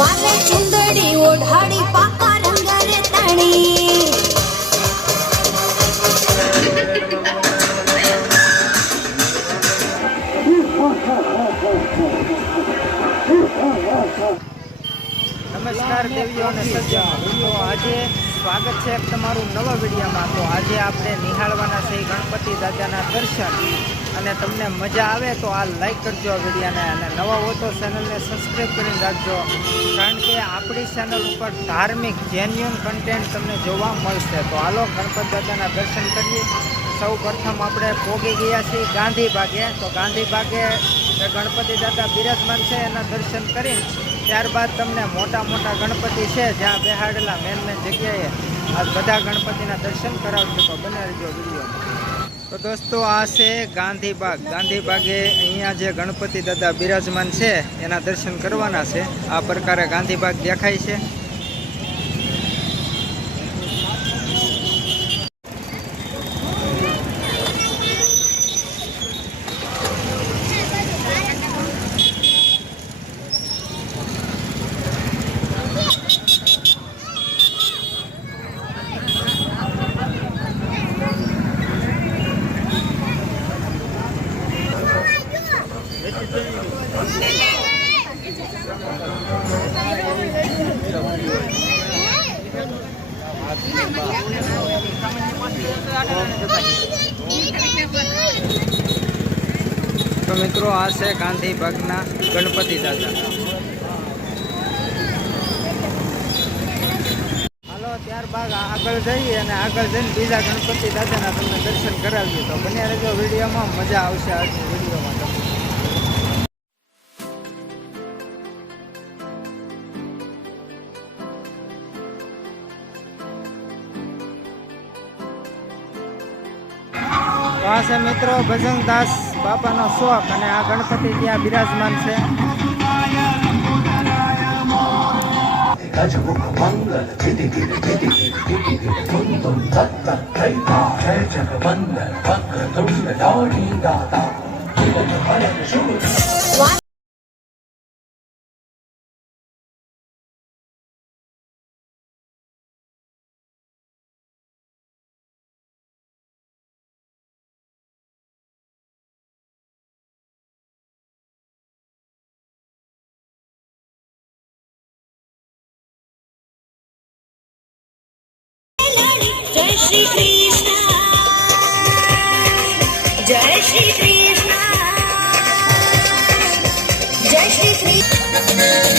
વાલે ચુંદડી ઓઢાડી પાકા રંગરે તણી નમસ્કાર દેવીઓ અને સજ્જનો તો આજે સ્વાગત છે તમારું નવા વિડીયોમાં। તો આજે આપણે નિહાળવાના છે ગણપતિ દાદાના દર્શન અને તમને મજા આવે તો આ લાઈક કરજો આ વિડીયોને અને નવા હો તો ચેનલને સબસ્ક્રાઈબ કરીને રાખજો, કારણ કે આપણી ચેનલ ઉપર ધાર્મિક જેન્યુઅન કન્ટેન્ટ તમને જોવા મળશે। તો હાલો ગણપતિ દાદાના દર્શન કરીએ। સૌ પ્રથમ આપણે પહોંચી ગયા છીએ ગાંધી બાગે। તો ગાંધી બાગે ગણપતિ દાદા બિરાજમાન છે એના દર્શન કરીને ત્યારબાદ તમને મોટા મોટા ગણપતિ છે જ્યાં બેહાડેલા મેન જગ્યાએ આ બધા ગણપતિના દર્શન કરાવશું। તો બને રહેજો વિડીયોમાં। તો દોસ્તો આ છે ગાંધી બાગ। ગાંધી બાગે અહીંયા જે ગણપતિ દાદા બિરાજમાન છે એના દર્શન કરવાના છે। આ પ્રકારે ગાંધી બાગ દેખાય છે। તો મિત્રો આ છે ગાંધી બાગના ગણપતિ દાદા। હાલો ત્યારબાદ આગળ જઈએ અને આગળ જઈને બીજા ગણપતિ દાદાના તમને દર્શન કરાવીએ। તો બને રહેજો વિડીયોમાં, મજા આવશે આજની વિડીયોમાં તમને। આ છે મિત્રો ભજનદાસ બાપાનો શોખ અને આ ગણપતિ ત્યાં બિરાજમાન છે। જય શ્રી કૃષ્ણ જય શ્રી કૃષ્ણ જય શ્રી કૃષ્ણ।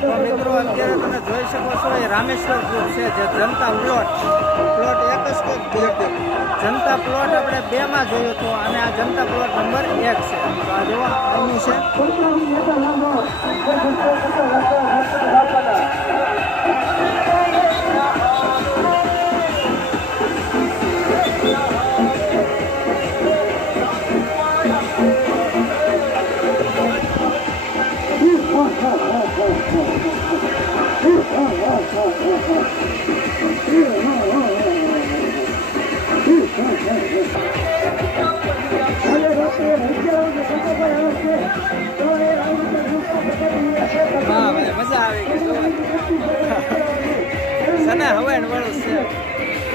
તો મિત્રો અત્યારે તમે જોઈ શકો છો એ રામેશ્વર ગ્રુપ છે જે જનતા પ્લોટ એક જ જનતા પ્લોટ આપણે 2માં જોયો હતો અને આ જનતા પ્લોટ નંબર 1 છે। તો આ જોવા અહીં છે। હા ભાઈ મજા આવી ગઈ સને હવાઈ વાળું છે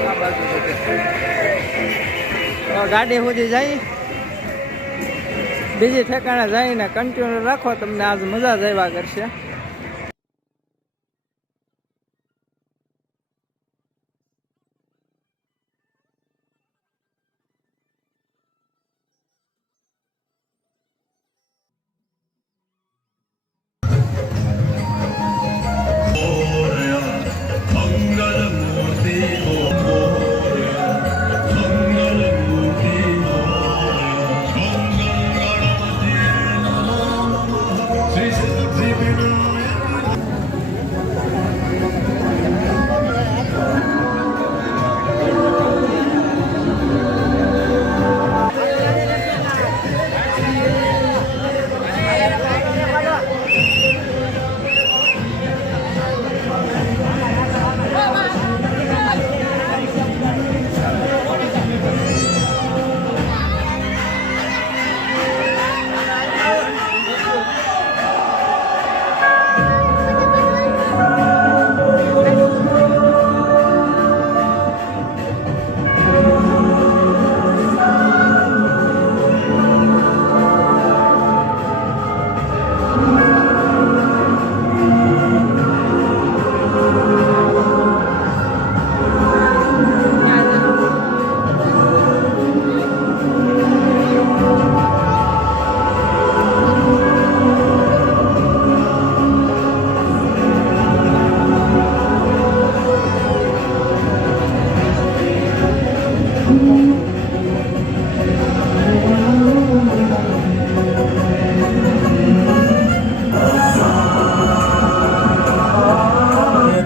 આ બાજુ ગાડી સુધી જાય બીજી ઠેકાણે જઈને કન્ટિન્યુ રાખો, તમને આજ મજા જ આવ્યા કરશે।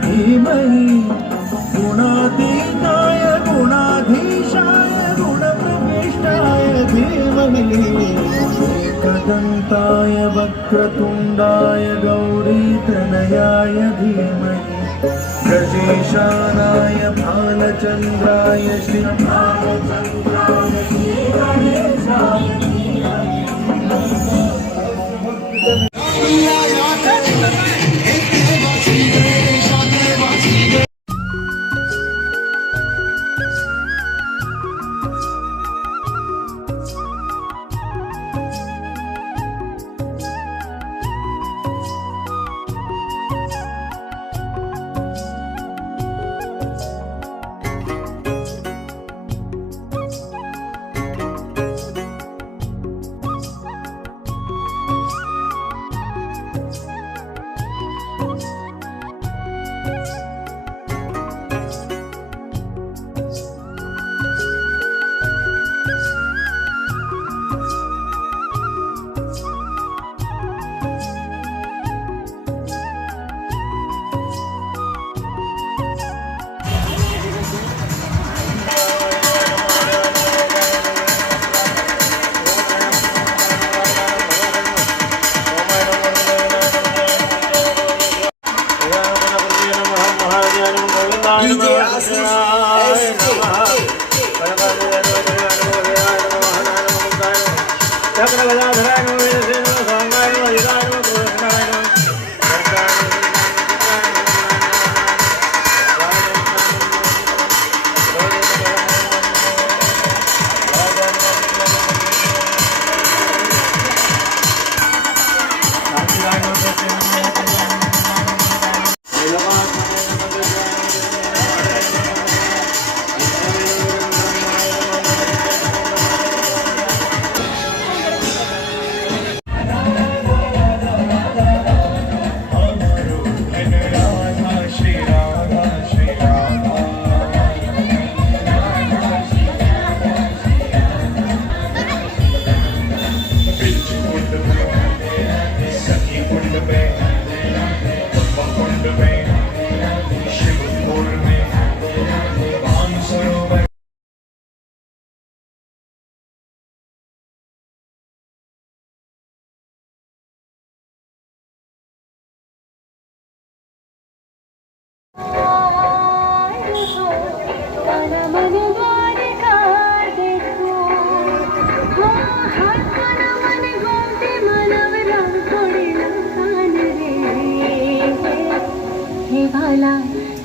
धीमहि गुणातीताय गुणाधीशाय गुणप्रविष्टाय धीमहि एकदन्ताय वक्रतुण्डाय गौरीतनयाय धीमहि गजेशानाय भालचन्द्राय श्रीभालचन्द्राय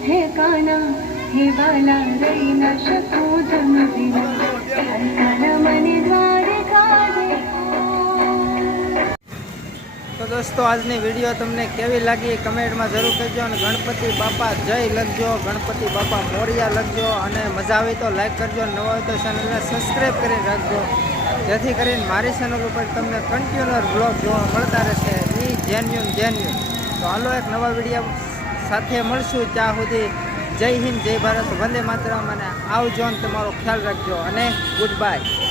हे काना हे बाला रही न शकू जम दिला મને દ્વારકા તો દોસ્તો આજની વિડીયો તમને કેવી લાગી કમેન્ટમાં જરૂર કહેજો અને ગણપતિ બાપા જય લખજો, ગણપતિ બાપા મોરિયા લખજો અને મજા આવે તો લાઈક કરજો, નવા હોય તો ચેનલને સબસ્ક્રાઈબ કરી રાખજો જેથી કરીને મારી ચેનલ ઉપર તમને કન્ટિન્યુઅર બ્લોગ જોવા મળતા રહેશે જેન્યુન. તો હાલો એક નવા વિડીયો સાથે મળશું, ત્યાં સુધી જય હિન્દ, જય ભારત, વંદે માતરમ અને આવજો અને તમારો ખ્યાલ રાખજો અને ગુડ બાય.